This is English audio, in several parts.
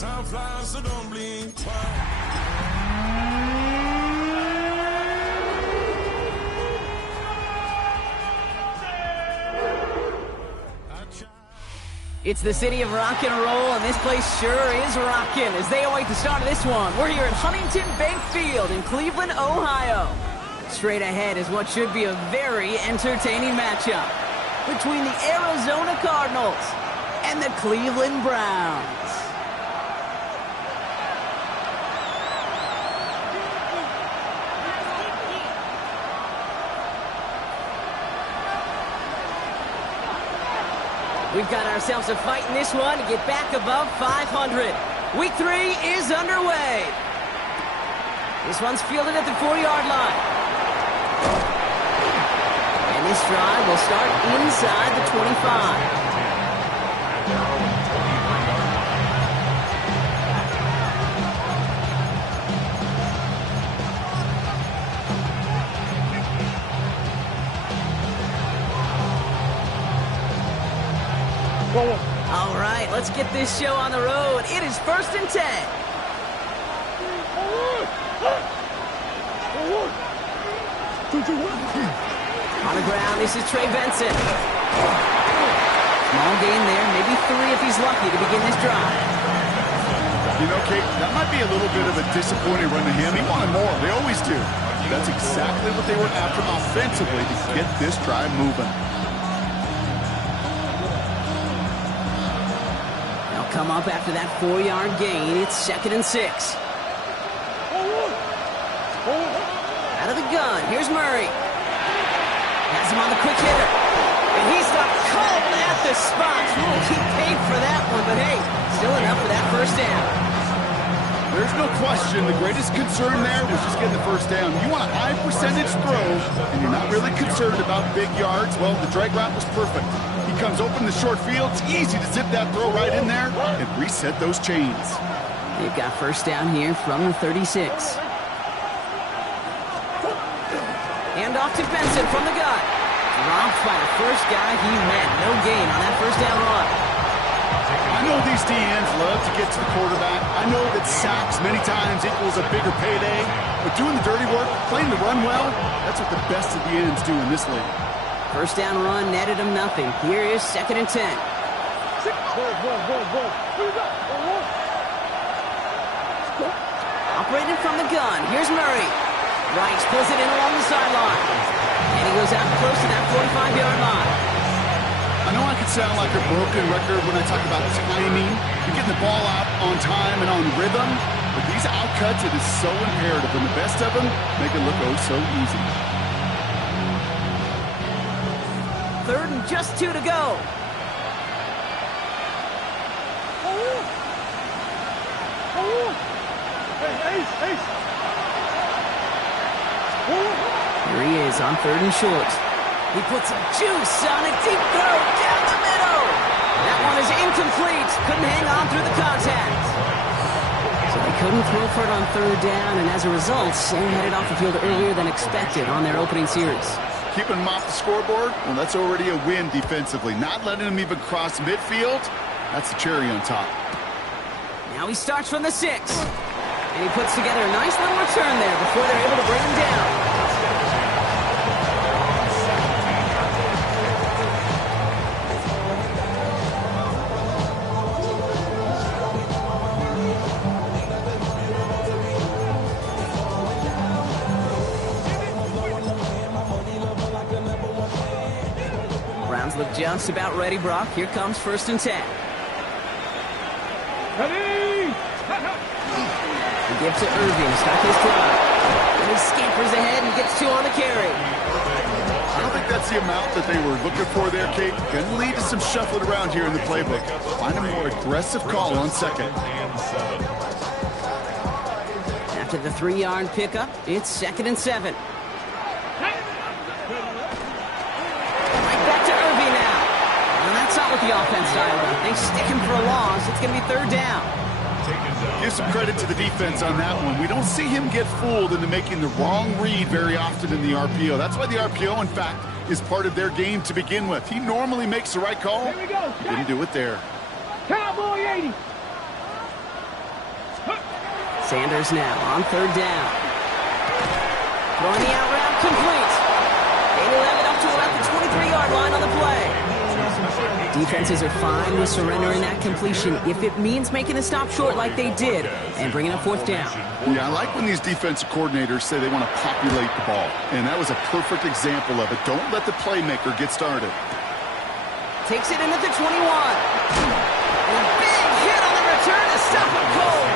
Time flies, so don't blink twice. It's the city of rock and roll, and this place sure is rocking as they await the start of this one. We're here at Huntington Bank Field in Cleveland, Ohio. Straight ahead is what should be a very entertaining matchup between the Arizona Cardinals and the Cleveland Browns. We've got ourselves a fight in this one to get back above 500. Week 3 is underway. This one's fielded at the 4-yard line. And this drive will start inside the 25. All right, let's get this show on the road. It is 1st and 10. On the ground, this is Trey Benson. Small gain there, maybe 3 if he's lucky to begin this drive. You know, Kate, that might be a little bit of a disappointing run to him. He wanted more. They always do. That's exactly what they were after offensively to get this drive moving. Come up after that 4-yard gain. It's 2nd and 6. Out of the gun. Here's Murray. Has him on the quick hitter. And he stopped cold at the spot. He paid for that one, but hey, still enough for that first down. There's no question the greatest concern there was just getting the first down. You want a high percentage throw, and you're not really concerned about big yards. Well, the drag route was perfect. He comes open the short field. It's easy to zip that throw right in there and reset those chains. They've got first down here from the 36. Hand off to Benson from the gun. Dropped by the first guy he met. No gain on that first down run. I know these DNs love to get to the quarterback. I know that sacks many times equals a bigger payday. But doing the dirty work, playing the run well, that's what the best of the ends do in this league. First down run netted him nothing. Here is 2nd and 10. Operating from the gun. Here's Murray. Rice pulls it in along the sideline. And he goes out close to that 45-yard line. I know I can sound like a broken record when I talk about timing and getting the ball out on time and on rhythm, but these outcuts, it is so imperative, and the best of them make it look oh so easy. 3rd and just 2 to go. Here he is on 3rd and short. He puts some juice on a deep throw down the middle. That one is incomplete. Couldn't hang on through the contact. So they couldn't throw for it on 3rd down, and as a result, Sam headed off the field earlier than expected on their opening series. Keeping him off the scoreboard, well, that's already a win defensively. Not letting him even cross midfield, that's the cherry on top. Now he starts from the 6. And he puts together a nice little return there before they're able to bring him down. Browns look just about ready, Brock. Here comes 1st and 10. Ready! He gives to Irving, start his drive. And he scampers ahead and gets 2 on the carry. I don't think that's the amount that they were looking for there, Kate. Going to lead to some shuffling around here in the playbook. Find a more aggressive call on 2nd. After the 3-yard pickup, it's 2nd and 7. Right back to Irving now. And that's not what the offense styled up. They stick him for a loss. It's going to be 3rd down. Give some credit to the defense on that one. We don't see him get fooled into making the wrong read very often in the RPO. That's why the RPO, in fact, is part of their game to begin with. He normally makes the right call. Here we go. Didn't do it there. Cowboy 80. Sanders now on third down. Throwing the out route complete. Gain 11 up to about the 23-yard line on the play. Defenses are fine with surrendering that completion if it means making a stop short like they did and bringing up fourth down. Yeah, I like when these defensive coordinators say they want to populate the ball. And that was a perfect example of it. Don't let the playmaker get started. Takes it in at the 21. And a big hit on the return to stop him cold.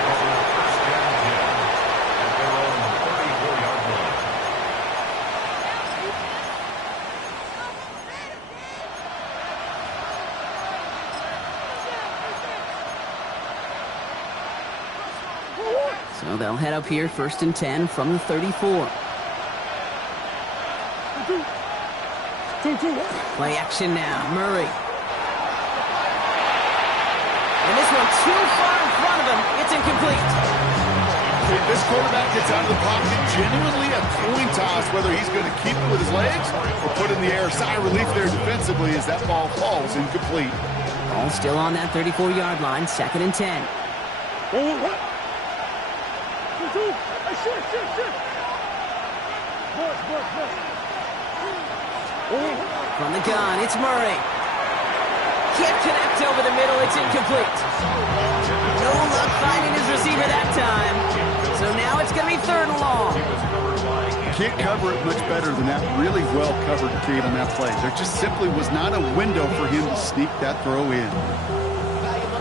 So they'll head up here, 1st and 10 from the 34. Play action now, Murray. And this one too far in front of him. It's incomplete. If this quarterback gets out of the pocket, genuinely a coin toss whether he's going to keep it with his legs or put it in the air. Sigh of relief there defensively as that ball falls incomplete. Ball still on that 34-yard line, 2nd and 10. From the gun, it's Murray. Can't connect over the middle, it's incomplete. No luck finding his receiver that time. So now it's going to be 3rd and long. Can't cover it much better than that. Really well covered, Kate, on that play. There just simply was not a window for him to sneak that throw in.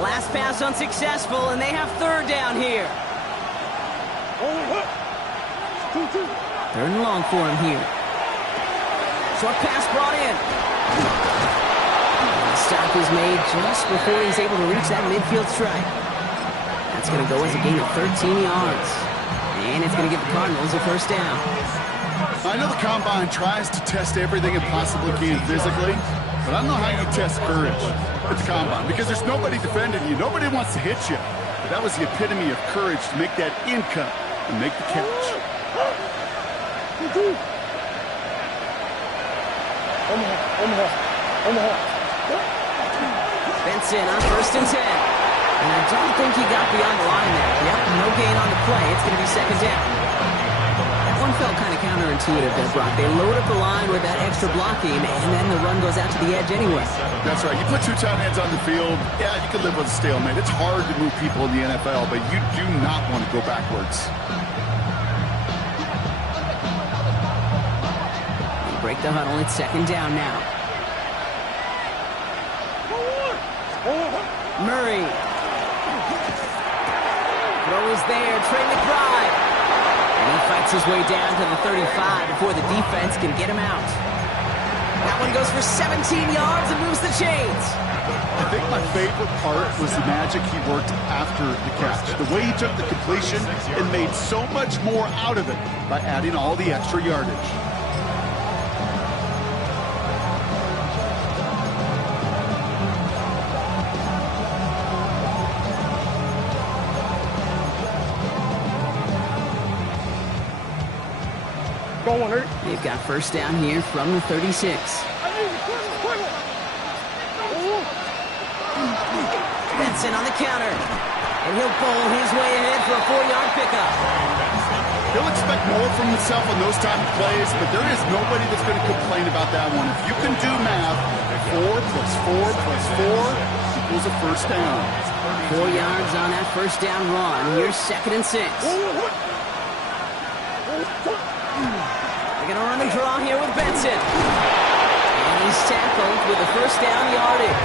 Last pass unsuccessful, and they have 3rd down here. 3rd and long for him here. Short pass brought in. The stop is made just before he's able to reach that midfield strike. That's going to go as a gain of 13 yards. And it's going to give the Cardinals a 1st down. I know the Combine tries to test everything it possibly can physically, but I don't know how you test courage at the Combine because there's nobody defending you. Nobody wants to hit you. But that was the epitome of courage to make that in cut and make the catch. Benson on 1st and 10. And I don't think he got beyond the line there. Yep, no gain on the play. It's going to be 2nd down. That one felt kind of counterintuitive there, Brock. They load up the line with that extra blocking, and then the run goes out to the edge anyway. That's right. You put 2 tight ends on the field, yeah, you can live with a stalemate. It's hard to move people in the NFL, but you do not want to go backwards. Break the huddle. It's 2nd down now. Murray. Throw is there. Trey McBride. And he fights his way down to the 35 before the defense can get him out. That one goes for 17 yards and moves the chains. I think my favorite part was the magic he worked after the catch. The way he took the completion and made so much more out of it by adding all the extra yardage. They've got 1st down here from the 36. Benson on the counter. And he'll bowl his way ahead for a 4-yard pickup. He'll expect more from himself on those type of plays, but there is nobody that's going to complain about that one. If you can do math, 4 plus 4 plus 4 equals a 1st down. 4 yards on that 1st down run. Here's 2nd and 6. They're going to run and draw here with Benson. And he's tackled with a 1st down yardage.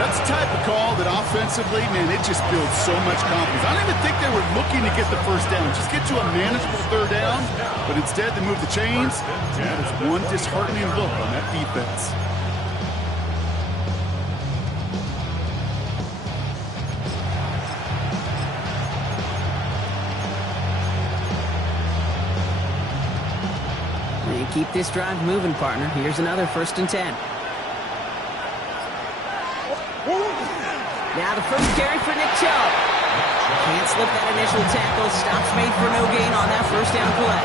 That's the type of call that offensively, man, it just builds so much confidence. I don't even think they were looking to get the 1st down. Just get to a manageable 3rd down. But instead, they move the chains. And that is one disheartening look on that defense. Keep this drive moving, partner. Here's another 1st and 10. Now the first carry for Nick Chubb. Can't slip that initial tackle. Stops made for no gain on that 1st down play.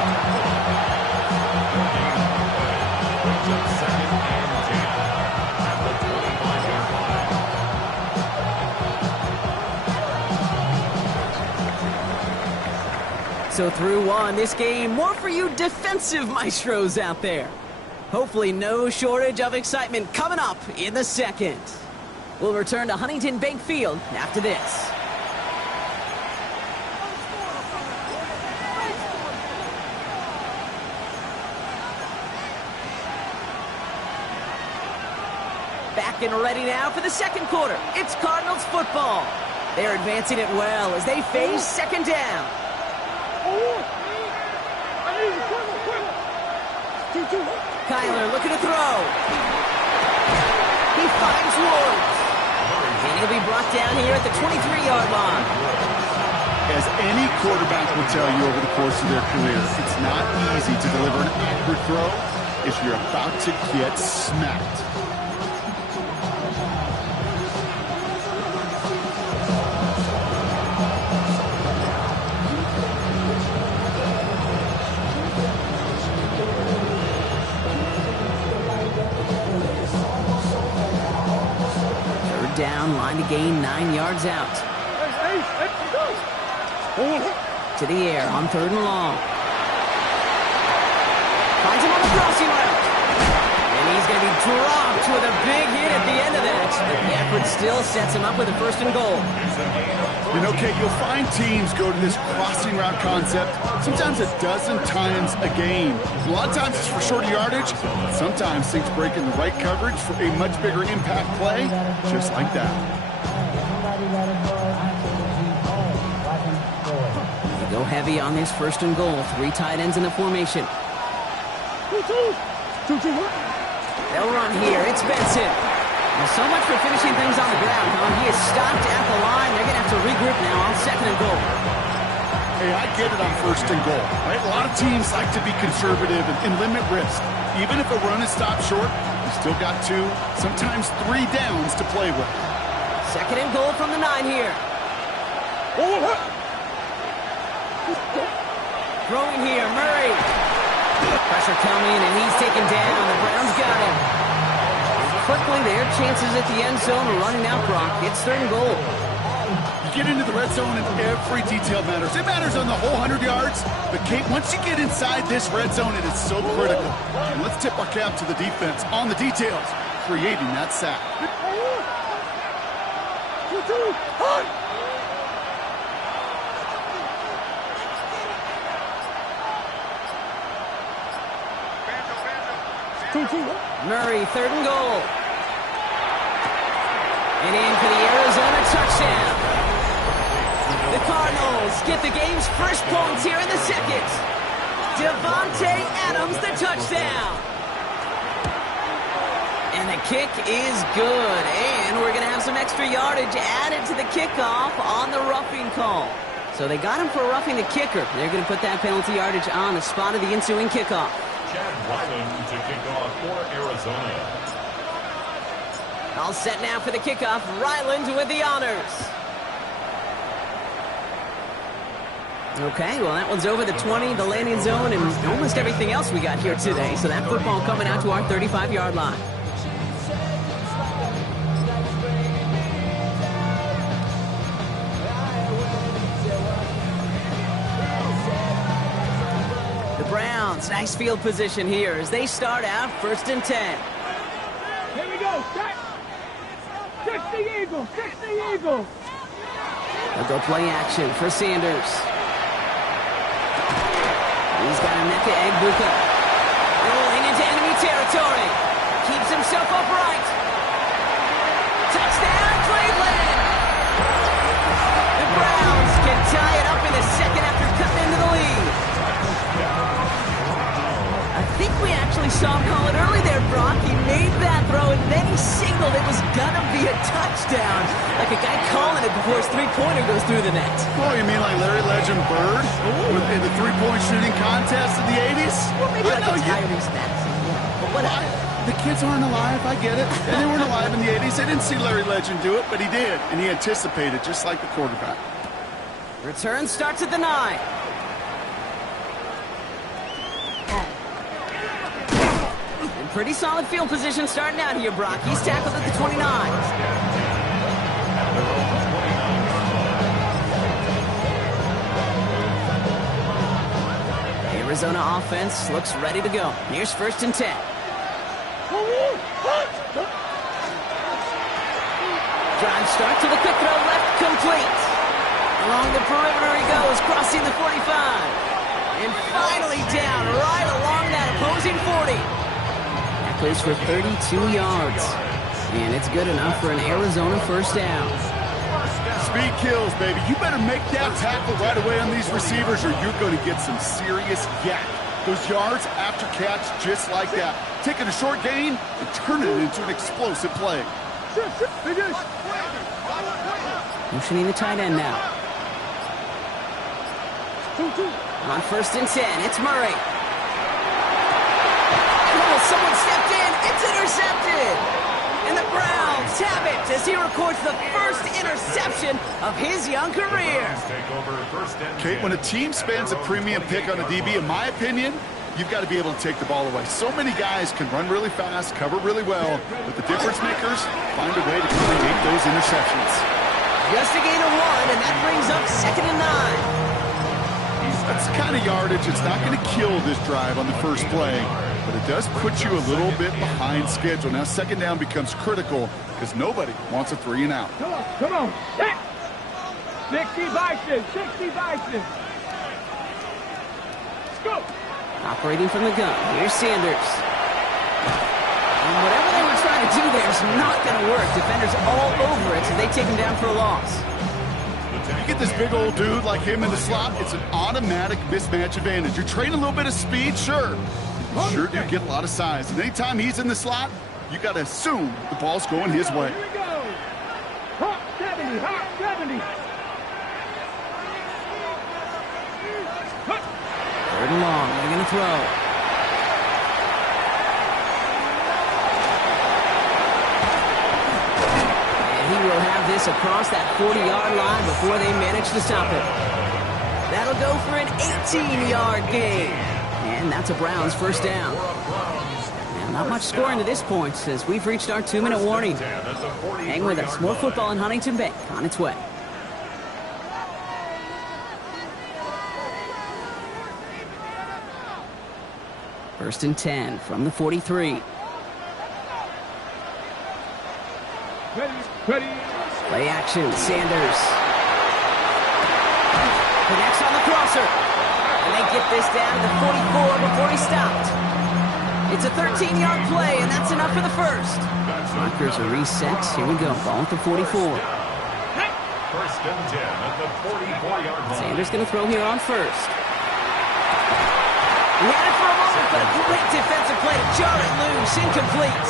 so through one, this game more for you defensive maestros out there. Hopefully no shortage of excitement coming up in the second. We'll return to Huntington Bank Field after this. Back and ready now for the second quarter. It's Cardinals football. They're advancing it well as they face second down. Kyler looking to throw. He finds Woods. And he'll be brought down here at the 23-yard line. As any quarterback will tell you over the course of their career, it's not easy to deliver an accurate throw if you're about to get smacked. Down, line to gain 9 yards out. To the air on 3rd and long. Finds him on the crossing route. And he's going to be dropped with a big hit at the end of that. But the effort still sets him up with a 1st and goal. You know, Kate, you'll find teams go to this crossing route concept sometimes a dozen times a game. A lot of times it's for shorter yardage. Sometimes things break in the right coverage for a much bigger impact play, just like that. They go heavy on this 1st and goal. 3 tight ends in the formation. They'll run here. It's Benson. Well, so much for finishing things on the ground, huh? He is stopped at the line. They're going to have to regroup now on 2nd and goal. Hey, I get it on 1st and goal, right? A lot of teams like to be conservative and limit risk. Even if a run is stopped short, you still got 2, sometimes 3 downs to play with. 2nd and goal from the 9 here. Throwing here, Murray. Pressure coming, and he's taken down. The Browns got him. Quickly, their chances at the end zone are running out, Brock. It's 3rd and goal. You get into the red zone and every detail matters. It matters on the whole 100 yards. But, Kate, once you get inside this red zone, it is so critical. And let's tip our cap to the defense on the details, creating that sack. Murray, 3rd and goal. And in for the Arizona touchdown. The Cardinals get the game's first points here in the second. Devontae Adams, the touchdown. And the kick is good. And we're going to have some extra yardage added to the kickoff on the roughing call. So they got him for roughing the kicker. They're going to put that penalty yardage on the spot of the ensuing kickoff. Chad Ryland to kick off for Arizona. All set now for the kickoff. Ryland with the honors. Okay, well, that one's over the 20, the landing zone, and almost everything else we got here today. So that football coming out to our 35-yard line. The Browns, nice field position here as they start out 1st and 10. Here we go. 60 Eagles. 60 Eagles. They'll go play action for Sanders. He's got a Emeka Egbuka. Rolling into enemy territory. Keeps himself upright. Touchdown, Cleveland! The Browns can tie it up in the second after cutting into the lead. I think we actually saw him call it early there, Brock. He made that throw, and then he signaled it was gonna be a touchdown. Like a guy calling it before his three-pointer goes through the net. Oh, you mean like Larry Legend Bird in the three-point shooting contest in the 80s? Well, maybe like Tyrese Maxey. But whatever. The kids aren't alive, I get it. And they weren't alive in the 80s. They didn't see Larry Legend do it, but he did. And he anticipated, just like the quarterback. Return starts at the 9. And pretty solid field position starting out here, Brock. He's tackled at the 29. Arizona offense looks ready to go. Here's 1st and 10. Drive start to the quick throw left, complete. Along the perimeter he goes, crossing the 45. And finally down right along that opposing 40. That goes for 32 yards. And it's good enough for an Arizona 1st down. Speed kills, baby. You better make that tackle right away on these receivers or you're going to get some serious yak. Those yards after catch just like that. Taking a short gain and turning it into an explosive play. Motioning the tight end now. On 1st and 10, it's Murray. Oh, someone stepped in. It's intercepted. And the Browns have it as he records the first interception of his young career. Kate, when a team spends a premium pick on a DB, in my opinion, you've got to be able to take the ball away. So many guys can run really fast, cover really well, but the difference makers find a way to create those interceptions. Just a gain of 1, and that brings up 2nd and 9. That's the kind of yardage it's not going to kill this drive on the first play, but it does put you a little bit behind schedule. Now 2nd down becomes critical because nobody wants a 3 and out. Come on. 60 Bison. Let's go. Operating from the gun, here's Sanders. And whatever they were trying to do there is not going to work. Defenders all over it, so they take him down for a loss. You get this big old dude like him in the slot, it's an automatic mismatch advantage. You train a little bit of speed, sure. Sure do get a lot of size. And anytime he's in the slot, you got to assume the ball's going his way. Here we go. Hot 70. 3rd and long, they're going to throw. He will have this across that 40-yard line before they manage to stop it. That'll go for an 18-yard gain. And that's a Browns 1st down. And not much scoring to this point as we've reached our 2-minute warning. Hang with us. More football in Huntington Bank on its way. First and 10 from the 43. Ready. Play action, Sanders. Connects on the crosser. And they get this down to the 44 before he stopped. It's a 13-yard play, and that's enough for the 1st. Markers are reset. Here we go. Ball at the 44. 1st and 10 at the 44-yard line. Sanders going to throw here on 1st. He had it for a moment, but a great defensive play to jar it loose. Incomplete.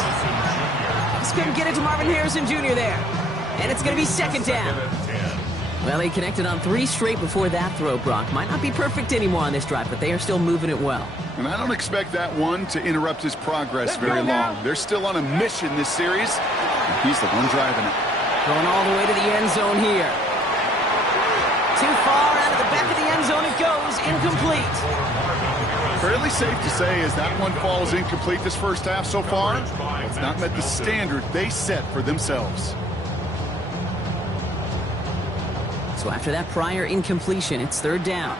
Just couldn't get it to Marvin Harrison Jr. there. And it's going to be 2nd down. Well, he connected on 3 straight before that throw, Brock. Might not be perfect anymore on this drive, but they are still moving it well. And I don't expect that one to interrupt his progress very long. They're still on a mission this series, and he's the one driving it. Going all the way to the end zone here. Too far out of the back of the end zone it goes. Incomplete. Fairly safe to say as that one falls incomplete this first half so far, it's not met the standard they set for themselves. So after that prior incompletion, it's 3rd down.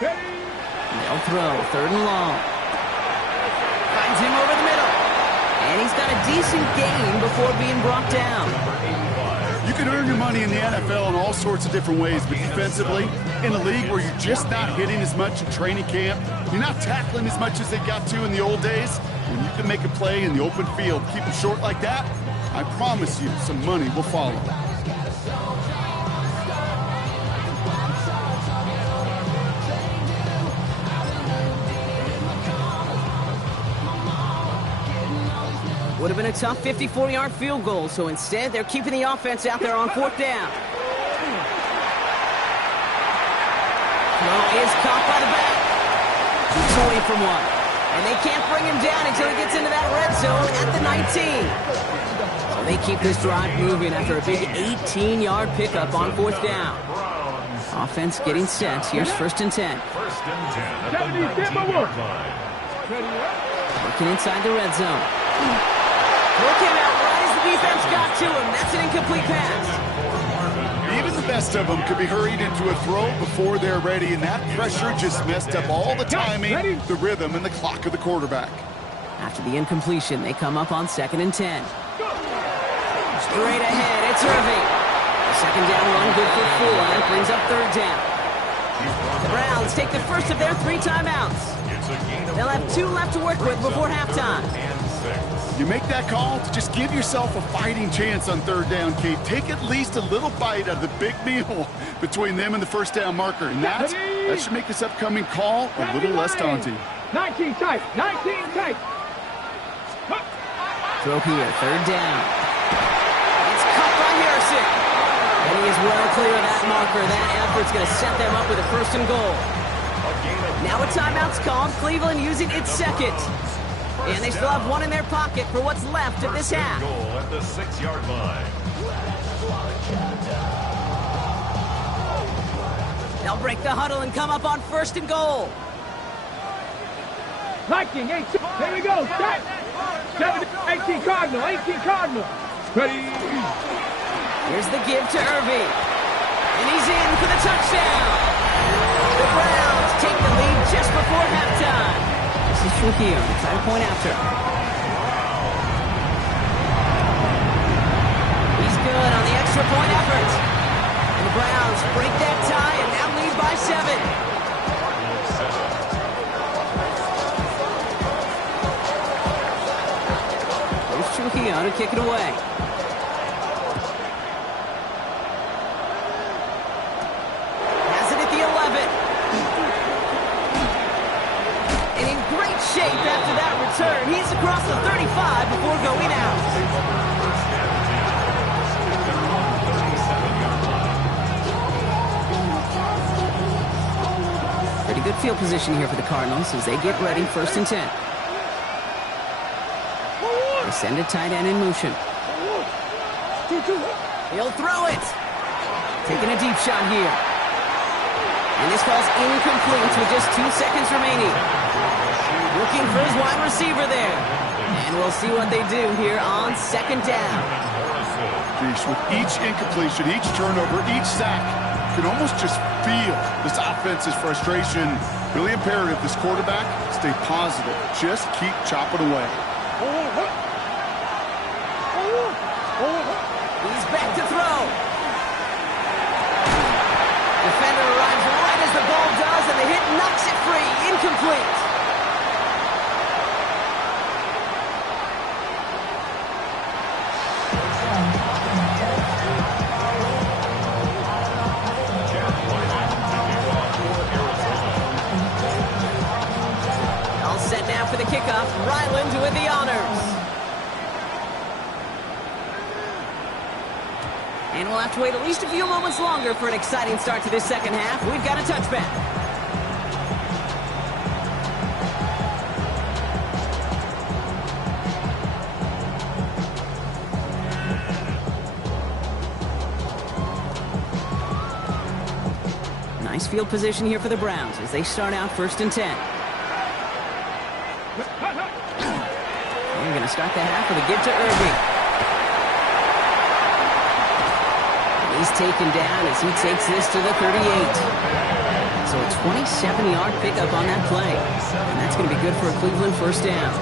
They'll throw, 3rd and long. Finds him over the middle. And he's got a decent gain before being brought down. You can earn your money in the NFL in all sorts of different ways, but defensively, in a league where you're just not hitting as much in training camp, you're not tackling as much as they got to in the old days, when you can make a play in the open field, keep it short like that, I promise you some money will follow. Would have been a tough 54-yard field goal, so instead they're keeping the offense out there on 4th down. Throw is caught by the back. He's away from one. And they can't bring him down until he gets into that red zone at the 19. So they keep this drive moving after a big 18-yard pickup on 4th down. Offense getting set. Here's 1st and 10. 1st and 10 at the 19-yard line. Working inside the red zone. Look him out right as the defense got to him. That's an incomplete pass. Even the best of them could be hurried into a throw before they're ready, and that pressure just messed up all the timing, the rhythm, and the clock of the quarterback. After the incompletion, they come up on 2nd and 10. Straight ahead, it's Irving. Second down run, good for 4. That brings up 3rd down. The Browns take the first of their 3 timeouts. They'll have 2 left to work with before halftime. You make that call to just give yourself a fighting chance on 3rd down, Kate. Take at least a little bite out of the big meal between them and the 1st down marker. And that should make this upcoming call a little less daunting. 19 tight, 19 tight. Throw here, 3rd down. It's caught by Harrison. And he is well clear of that marker. That effort's going to set them up with a 1st and goal. Now a timeout's called. Cleveland using its 2nd. And they still have 1 in their pocket for what's left of this half. Goal at the 6-yard line. They'll break the huddle and come up on 1st and goal. Viking, 18. Here we go. 18 Cardinal, 18 Cardinal. Ready. Here's the give to Irving. And he's in for the touchdown. The Browns take the lead just before halftime. This is Trujillo, the try to point after. He's good on the extra point effort. And the Browns break that tie and now lead by 7. There's Trujillo to kick it away. Shape after that return. He's across the 35 before going out. Pretty good field position here for the Cardinals as they get ready 1st and 10. They send a tight end in motion. He'll throw it. Taking a deep shot here. And this ball's incomplete with just 2 seconds remaining. Looking for his wide receiver there. And we'll see what they do here on 2nd down. With each incompletion, each turnover, each sack, you can almost just feel this offense's frustration. Really imperative this quarterback stay positive. Just keep chopping away. He's back to throw. Defender arrives right as the ball does, and the hit knocks it free. Incomplete. For the kickoff, Ryland with the honors. And we'll have to wait at least a few moments longer for an exciting start to this 2nd half. We've got a touchback. Nice field position here for the Browns as they start out 1st and 10. We're going to start the half with a give to Irving. He's taken down as he takes this to the 38. So a 27-yard pickup on that play. And that's going to be good for a Cleveland 1st down.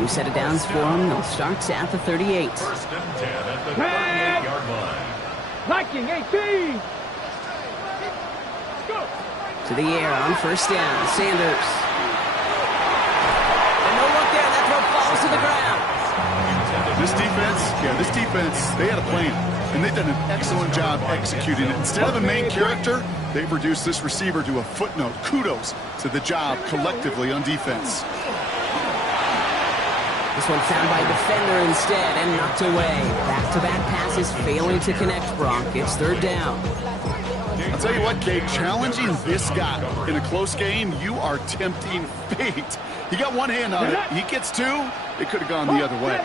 New set of downs for him. They'll start at the 38. 1st and 10 at the 38-yard line. Viking, 18. To the air on 1st down. Sanders. To the ground. This defense, they had a plan, and they've done an excellent job executing it. Instead of a main character, they've reduced this receiver to a footnote. Kudos to the job collectively on defense. This one found by a defender instead and knocked away. Back-to-back passes failing to connect, Bronk. It's 3rd down. I'll tell you what, Kate, challenging this guy in a close game, you are tempting fate. He got one hand on it. He gets 2. It could have gone the other way.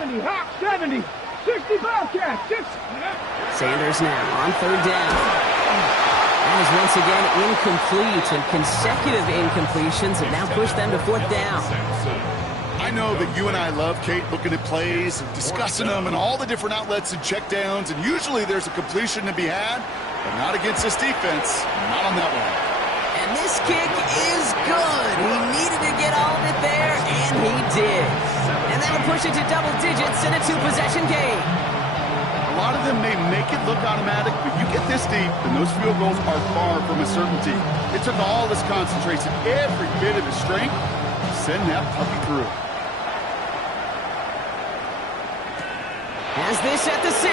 70, 60 Bobcats. Sanders now on 3rd down. That is once again incomplete, and consecutive incompletions have now pushed them to 4th down. I know that you and I love, Kate, looking at plays and discussing them and all the different outlets and checkdowns, and usually there's a completion to be had, but not against this defense. Not on that one. And this kick is good. He needed to get all of it there, and he did. And that'll push it to double digits in a two-possession game. A lot of them may make it look automatic, but you get this deep, and those field goals are far from a certainty. It took all this concentration, every bit of his strength, to send that puppy through. Has this at the 6.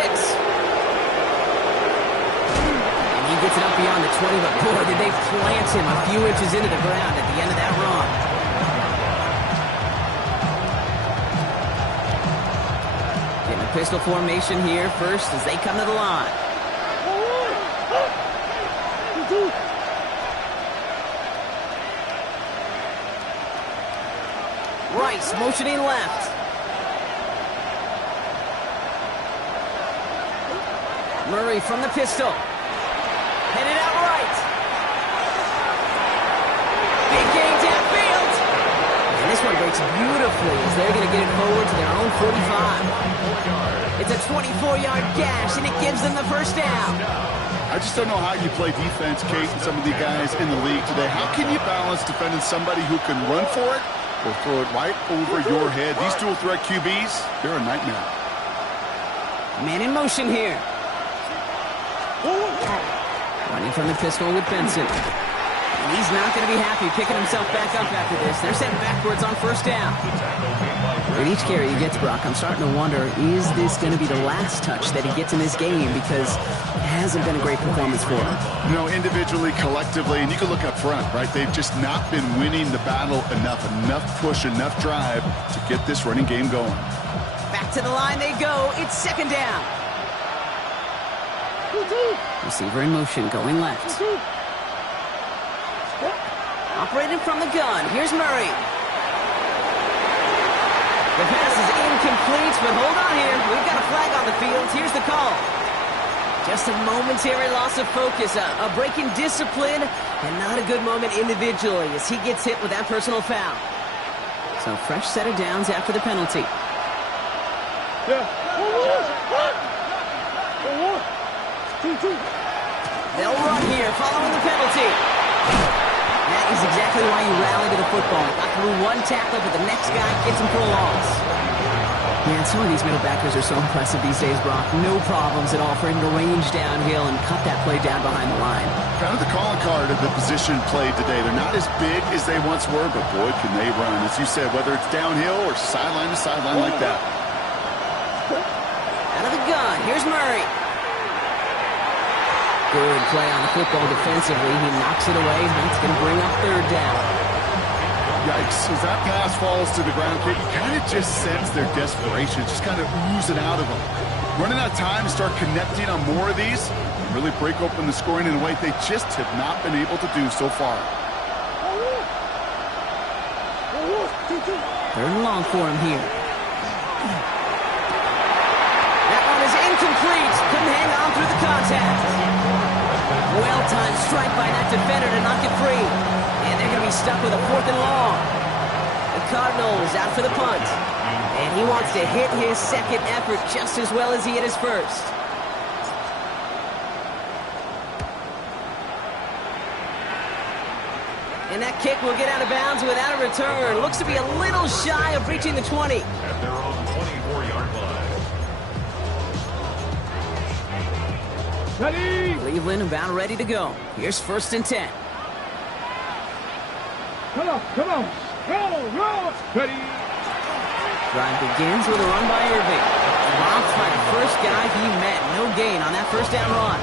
And he gets it up beyond the 20, but boy, did they plant him a few inches into the ground at the end of that run. Getting a pistol formation here first as they come to the line. Rice motioning left. Murray from the pistol. Headed out right. Big gain downfield. And this one breaks beautifully as they're going to get it forward to their own 45. It's a 24-yard gash, and it gives them the first down. I just don't know how you play defense, Kate, and some of the guys in the league today. How can you balance defending somebody who can run for it or throw it right over your head? These dual threat QBs, they're a nightmare. Man in motion here. Running from the pistol with Benson. And he's not going to be happy picking himself back up after this. They're sent backwards on first down. With each carry he gets, Brock, I'm starting to wonder, is this going to be the last touch that he gets in this game? Because it hasn't been a great performance for him. You know, individually, collectively, and you can look up front, right? They've just not been winning the battle enough push, enough drive to get this running game going. Back to the line they go. It's second down. Receiver in motion, going left. Operating from the gun. Here's Murray. The pass is incomplete, but hold on here. We've got a flag on the field. Here's the call. Just a momentary loss of focus, a break in discipline, and not a good moment individually as he gets hit with that personal foul. So fresh set of downs after the penalty. They'll run here following the penalty. That is exactly why you rally to the football. Got through one tackle, but the next guy gets him for a loss. Man, some of these middle backers are so impressive these days, Brock. No problems at all for him to range downhill and cut that play down behind the line. Kind of the calling card of the position played today. They're not as big as they once were, but boy, can they run. As you said, whether it's downhill or sideline to sideline like that. Out of the gun, here's Murray. Good play on the football defensively. He knocks it away, and that's going to bring up third down. Yikes. As that pass falls to the ground, Kate, you kind of just sense their desperation. Just kind of oozing out of them. Running out of time to start connecting on more of these and really break open the scoring in a way they just have not been able to do so far. Third and long for him here. That one is incomplete. Couldn't hang on through the contact. Well-timed strike by that defender to knock it free. And they're going to be stuck with a fourth and long. The Cardinals out for the punt. And he wants to hit his second effort just as well as he hit his first. And that kick will get out of bounds without a return. Looks to be a little shy of reaching the 20. At their own 24-yard line. Ready? Cleveland about ready to go. Here's first and 10. Come on. Roll. Ready? Drive begins with a run by Irving. Blocked by the first guy he met. No gain on that first down run.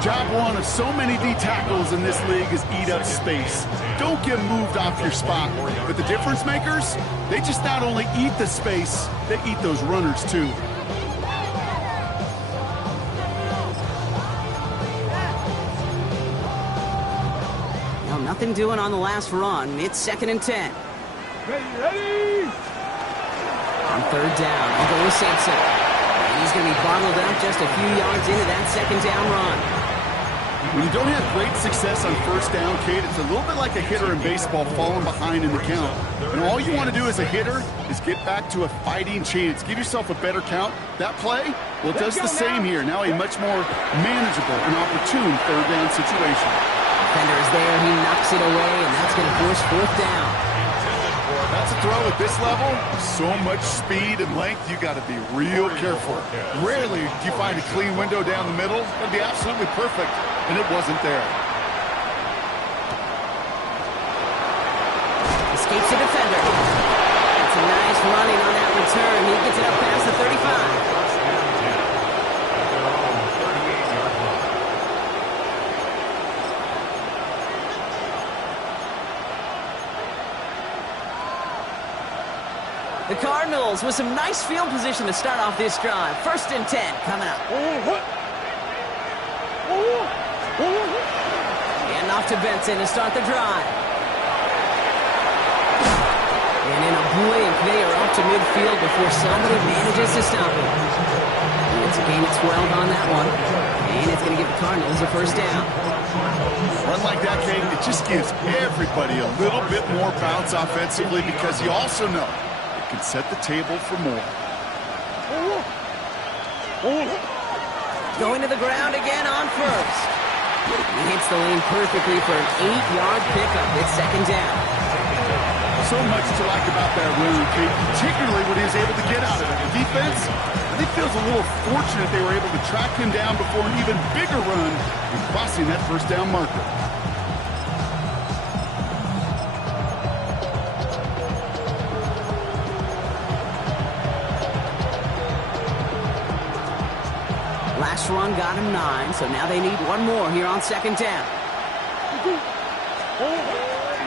Job one of so many D tackles in this league is eat up space. Don't get moved off your spot. But the difference makers, they just not only eat the space, they eat those runners too. Well, nothing doing on the last run. It's second and 10. Ready? On third down, I'll go with Sampson. And he's going to be bottled up just a few yards into that second down run. When you don't have great success on first down, Kate, it's a little bit like a hitter in baseball falling behind in the count. And all you want to do as a hitter is get back to a fighting chance. Give yourself a better count. That play, well, it does the same here. Now a much more manageable and opportune third down situation. Defender is there. He knocks it away, and that's going to force fourth down. That's a throw at this level. So much speed and length, you got to be real careful. Rarely do you find a clean window down the middle. That'd be absolutely perfect, and it wasn't there. Escapes the defender. It's a nice running on that return. He gets it up past the 35. The Cardinals with some nice field position to start off this drive. 1st and 10 coming up. And off to Benson to start the drive. And in a blink, they are up to midfield before somebody manages to stop it. It's a gain of 12 on that one. And it's going to give the Cardinals a first down. Run like that, Kate, it just gives everybody a little bit more bounce offensively because you also know can set the table for more. Going to the ground again on first. He hits the lane perfectly for an 8-yard pickup. It's 2nd down. So much to like about that run, Kate, particularly what he was able to get out of it. The defense, I think, feels a little fortunate they were able to track him down before an even bigger run and crossing that first down marker. Last run got him 9, so now they need one more here on 2nd down.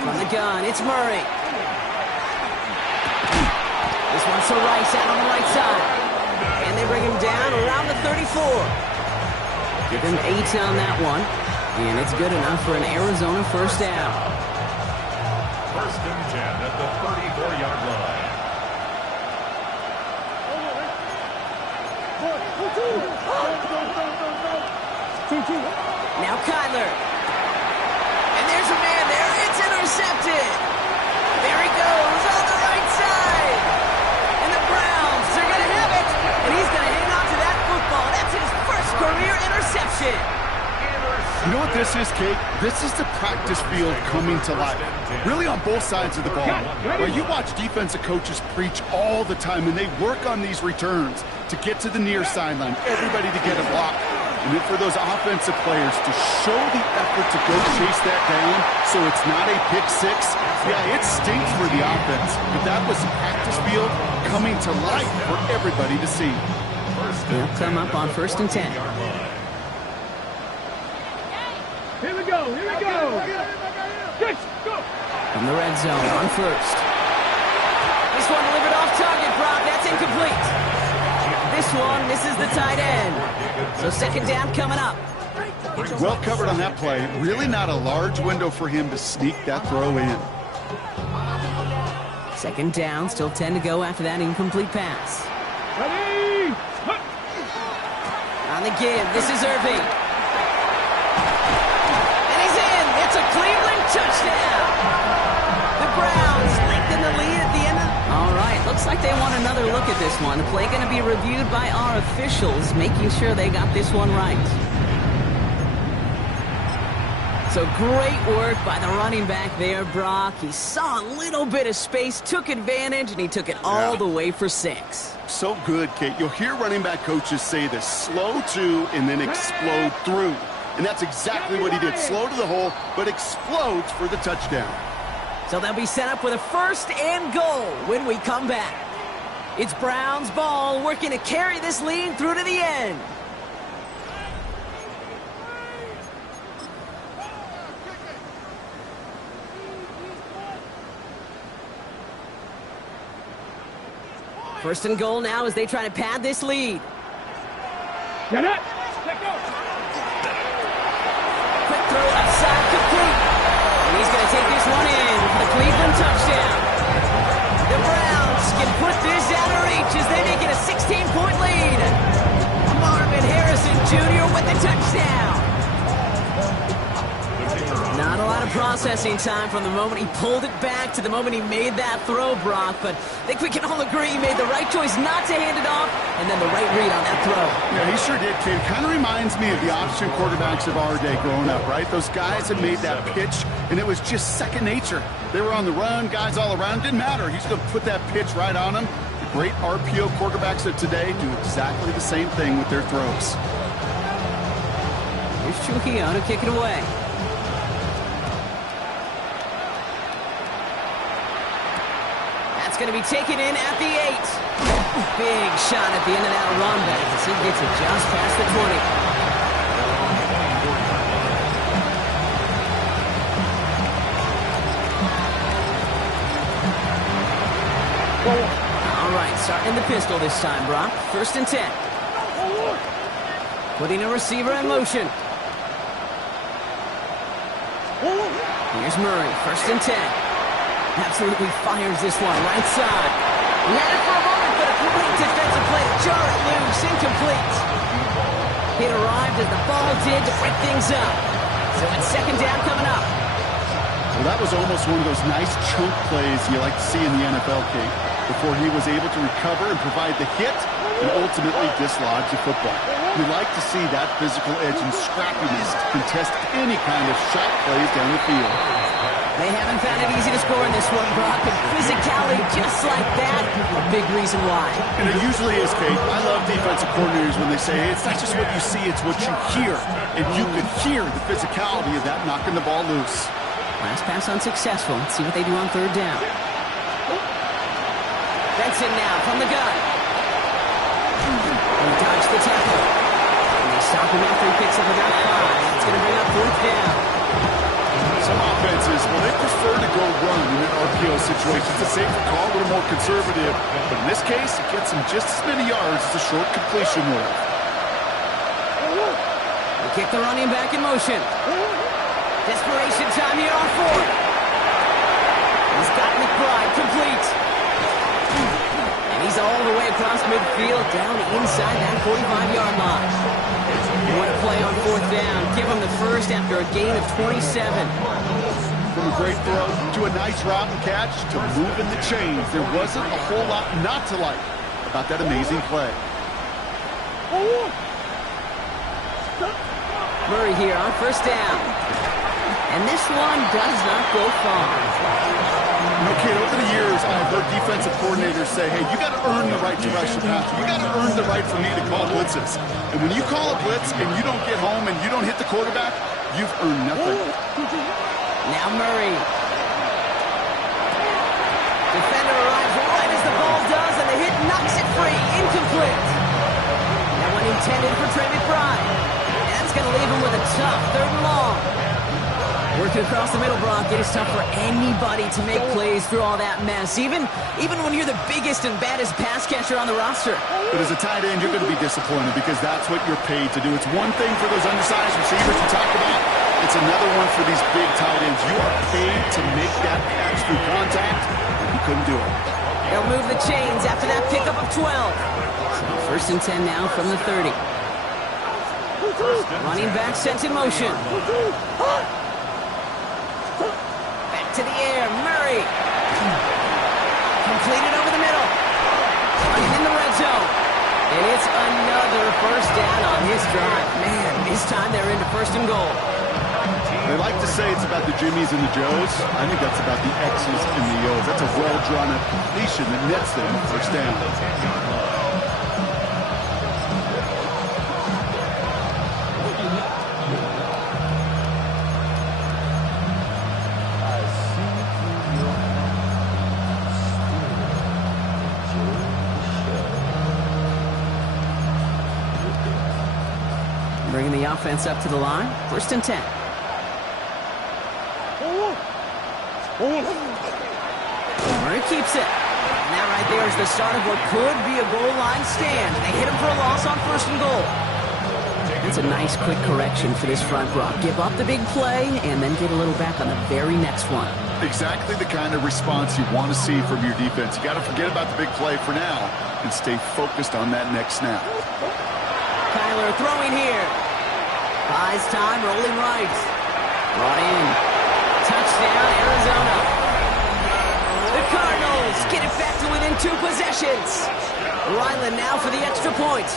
From the gun, it's Murray. This one's to Rice out on the right side. And they bring him down around the 34. Give him 8 on that one. And it's good enough for an Arizona first down. 1st and 10 at the 34-yard line. Now Kyler. And there's a man there. It's intercepted. There he goes on the right side. And the Browns are going to have it. And he's going to hang on to that football. That's his first career interception. You know what this is, Kate? This is the practice field coming to life. Really on both sides of the ball. Where you watch defensive coaches preach all the time, and they work on these returns to get to the near sideline, everybody to get a block. And then for those offensive players to show the effort to go chase that down so it's not a pick six. Yeah, it stinks for the offense, but that was the practice field coming to life for everybody to see. He'll come up on 1st and 10. Here we go. Let's go. From the red zone on first. This one delivered off target, Brock. That's incomplete. This one misses the tight end. So 2nd down coming up. Well covered on that play. Really not a large window for him to sneak that throw in. 2nd down, still 10 to go after that incomplete pass. Ready? On the give, this is Irving. And he's in. It's a Cleveland touchdown. The Browns lengthen the lead at the end of... All right, looks like they want another look at this one. The play going to be reviewed by our officials, making sure they got this one right. So great work by the running back there, Brock. He saw a little bit of space, took advantage, and he took it all the way for 6. So good, Kate. You'll hear running back coaches say this: slow to and then explode through. And that's exactly what he did. Slow to the hole, but explodes for the touchdown. So they'll be set up with a 1st and goal when we come back. It's Browns ball, working to carry this lead through to the end. First and goal now as they try to pad this lead. Get it. Quick throw outside, complete. And he's going to take this one in for the Cleveland touchdown. The Browns can put this out of reach as they make it a 16-point lead. Marvin Harrison Jr. with the touchdown. of processing time from the moment he pulled it back to the moment he made that throw, Brock. But I think we can all agree he made the right choice not to hand it off, and then the right read on that throw. Yeah, he sure did, kid. Kind of reminds me of the option quarterbacks of our day growing up, right? Those guys that made that pitch, and it was just second nature. They were on the run, guys all around. Didn't matter. He's going to put that pitch right on them. The great RPO quarterbacks of today do exactly the same thing with their throws. Here's Trujillo to kick it away. That's going to be taken in at the 8. Big shot at the end of that run back as he gets it just past the 20. All right, starting the pistol this time, Brock. 1st and 10. Putting a receiver in motion. Here's Murray, 1st and 10. Absolutely fires this one, right side. He had it for a moment, but a great defensive play to jar it loose, incomplete. It arrived as the ball did to break things up. So it's 2nd down coming up. Well, that was almost one of those nice chunk plays you like to see in the NFL, Kate, before he was able to recover and provide the hit and ultimately dislodge the football. You like to see that physical edge and scrappiness to contest any kind of shot plays down the field. They haven't found it easy to score in this one, Brock, and physicality just like that, a big reason why. And it usually is, Kate. I love defensive coordinators when they say, hey, it's not just what you see, it's what you hear. And you could hear the physicality of that knocking the ball loose. Last pass unsuccessful. Let's see what they do on 3rd down. Benson now from the gun. He dodged the tackle. And they stop him after he picks up about 5. It's going to bring up 4th down. Some offenses, well, they prefer to go run in an RPO situation. It's a safer call, a little more conservative. But in this case, it gets them just as many yards as a short completion will. They kick the running back in motion. Desperation time here on 4th. He's got McBride complete. And he's all the way across midfield, down inside that 45-yard line. What a play on 4th down. Give him the first after a gain of 27. From a great throw to a nice route and catch to moving the chains. There wasn't a whole lot not to like about that amazing play. Murray here on 1st down. And this one does not go far. No, kid, over the years, I've heard defensive coordinators say, hey, you got to earn the right to rush the passer. You got to earn the right for me to call blitzes. And when you call a blitz and you don't get home and you don't hit the quarterback, you've earned nothing. Now Murray. Defender arrives right as the ball does, and the hit knocks it free. Incomplete. That one intended for Trey McBride. That's going to leave him with a tough 3rd and long. Working across the middle, Brock, it is tough for anybody to make plays through all that mess, even when you're the biggest and baddest pass catcher on the roster. But as a tight end, you're going to be disappointed because that's what you're paid to do. It's one thing for those undersized receivers you talk about. It's another one for these big tight ends. You are paid to make that catch through contact, and you couldn't do it. They'll move the chains after that pickup of 12. So 1st and 10 now from the 30. Running back sent in motion. To the air, Murray. Completed over the middle. And in the red zone. And it's another 1st down on his drive. Man, this time they're into 1st and goal. They like to say it's about the Jimmies and the Joes. I think that's about the X's and the O's. That's a well-drawn-up completion that nets them 1st down. Bringing the offense up to the line. 1st and 10. Murray keeps it. And that right there is the start of what could be a goal line stand. They hit him for a loss on 1st and goal. That's a nice quick correction for this front, Brock. Give up the big play and then get a little back on the very next one. Exactly the kind of response you want to see from your defense. You got to forget about the big play for now and stay focused on that next snap. Kyler throwing here. Buys time, rolling right. Brought in. Touchdown, Arizona. The Cardinals get it back to within 2 possessions. Ryland now for the extra point.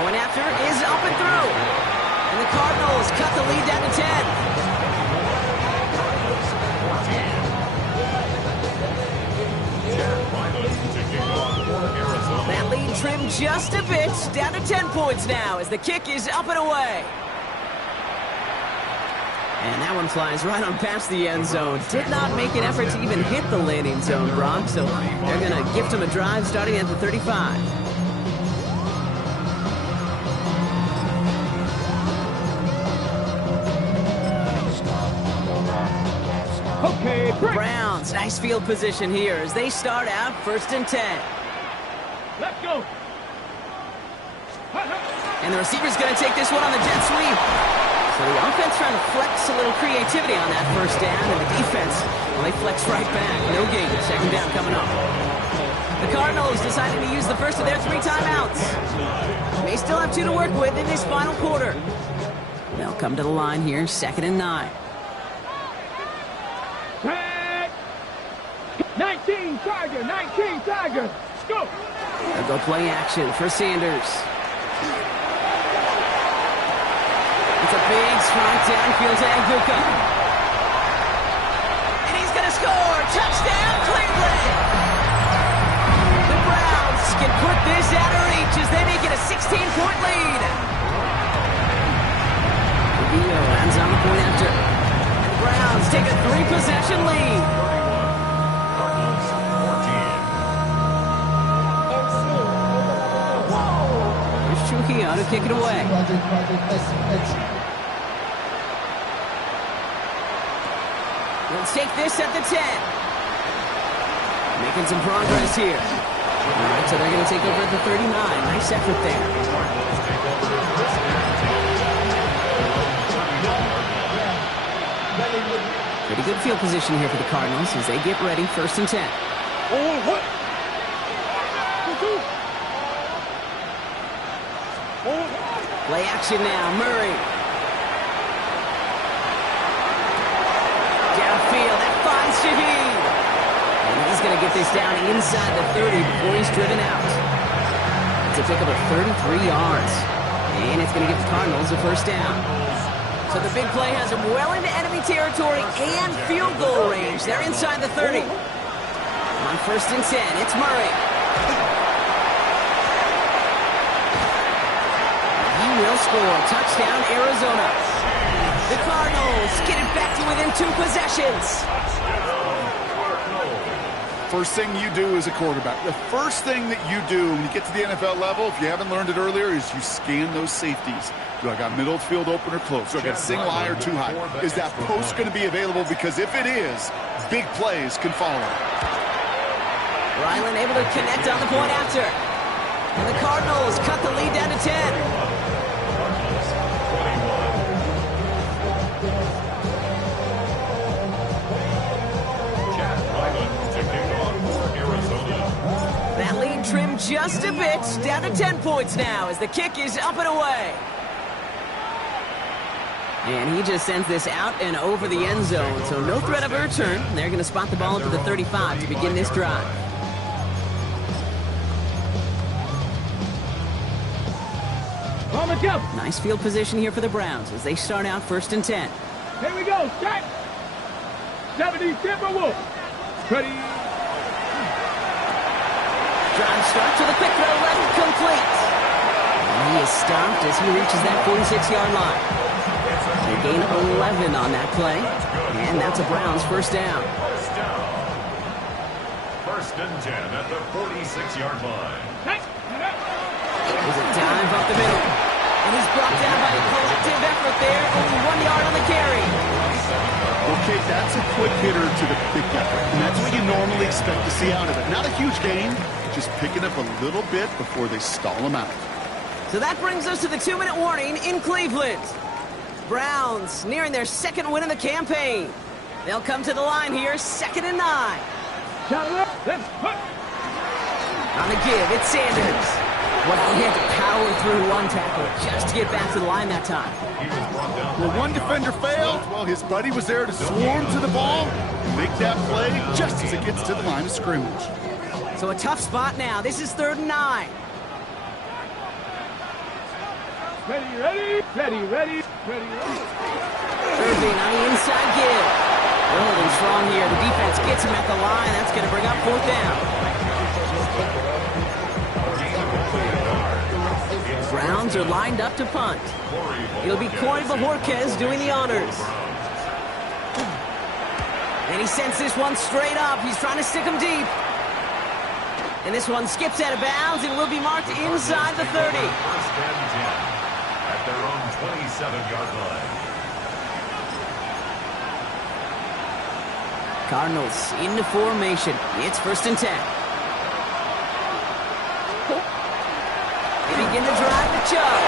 Point after is up and through. And the Cardinals cut the lead down to 10. That lead trimmed just a bit, down to 10 points now as the kick is up and away. And that one flies right on past the end zone. Did not make an effort to even hit the landing zone, Brock, so they're going to gift him a drive starting at the 35. Okay, break. Browns, nice field position here as they start out 1st and 10. Let's go. And the receiver's going to take this one on the jet sweep. So the offense trying to flex a little creativity on that 1st down, and the defense, well, they flex right back. No gain. 2nd down coming up. The Cardinals deciding to use the first of their 3 timeouts. May still have 2 to work with in this final quarter. They'll come to the line here, 2nd and 9. 19 Tiger, 19 Tiger. Let's go. They'll go play action for Sanders. It's a big strike downfield to Aguka. And he's going to score. Touchdown, Cleveland. The Browns can put this out of reach as they make it a 16-point lead. Rubio ends on the point after. And the Browns take a 3-possession lead. Trujillo to kick it away. Let's take this at the 10. Making some progress here. All right, so they're going to take over at the 39. Nice effort there. Pretty good field position here for the Cardinals as they get ready, 1st and 10. Play action now, Murray. Downfield, that finds Shaheed. And he's going to get this down inside the 30 before he's driven out. It's a pickup of 33 yards. And it's going to give the Cardinals a 1st down. So the big play has them well into enemy territory and field goal range. They're inside the 30. On 1st and 10, it's Murray. Will score. Touchdown, Arizona. The Cardinals get it back to within 2 possessions. First thing you do as a quarterback, the first thing that you do when you get to the NFL level, if you haven't learned it earlier, is you scan those safeties. Do I got middle field open or close? Do I got single high or 2 high? Is that post going to be available? Because if it is, big plays can follow. Ryland able to connect on the point after. And the Cardinals cut the lead down to 10. That lead trimmed just a bit, down to 10 points now as the kick is up and away. And he just sends this out and over the end zone, so no threat of a return. They're going to spot the ball up at the 35 to begin this drive. Nice field position here for the Browns as they start out 1st and 10. Here we go, set. 70 Timberwolves. Ready. Drive start to the quick throw left complete. And he is stopped as he reaches that 46-yard line. They gain 11 on that play, and that's a Browns 1st down. 1st and 10 at the 46-yard line. There's a dive up the middle. And he's brought down by a collective effort there. Only 1 yard on the carry. Okay, that's a quick hitter to the big effort. And that's what you normally expect to see out of it. Not a huge gain, just picking up a little bit before they stall him out. So that brings us to the 2-minute warning in Cleveland. Browns nearing their 2nd win of the campaign. They'll come to the line here, 2nd and 9. On the give, it's Sanders. Well, he had to power power through one tackle just to get back to the line that time. Well, one defender failed. Well, his buddy was there to swarm to the ball, make that play just as it gets to the line of scrimmage. So a tough spot now. This is 3rd and 9. Ready. Irving on the inside give. They're holding strong here. The defense gets him at the line. That's going to bring up 4th down. Browns are lined up to punt. It'll be Corey Bajorquez doing the honors. And he sends this one straight up. He's trying to stick him deep. And this one skips out of bounds and will be marked inside the 30. First and 10 at their own 27-yard line. Cardinals into formation. It's 1st and 10. They begin to drive the Chubb.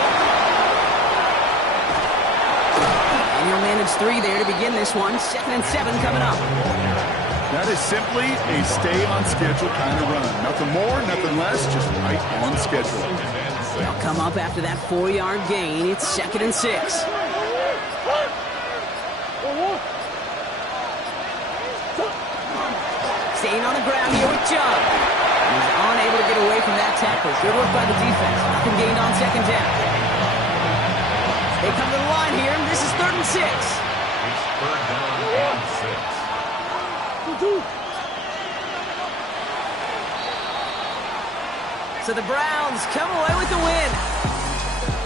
And he'll manage 3 there to begin this one. 2nd and 7 coming up. That is simply a stay-on-schedule kind of run. Nothing more, nothing less, just right on schedule. They'll come up after that 4-yard gain. It's 2nd and 6. Staying on the ground here with Chubb. He's unable to get away from that tackle. Good work by the defense. Nothing gained on 2nd down. They come to the line here, and this is 3rd and 6. It's 3rd down and 6. So the Browns come away with the win.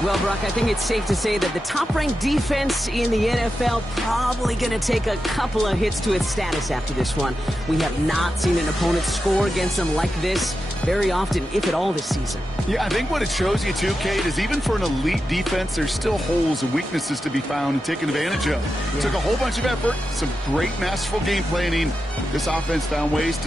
Well, Brock, I think it's safe to say that the top-ranked defense in the NFL probably going to take a couple of hits to its status after this one. We have not seen an opponent score against them like this very often, if at all, this season. Yeah, I think what it shows you, too, Kate, is even for an elite defense, there's still holes and weaknesses to be found and taken advantage of. It took a whole bunch of effort, some great masterful game planning. This offense found ways to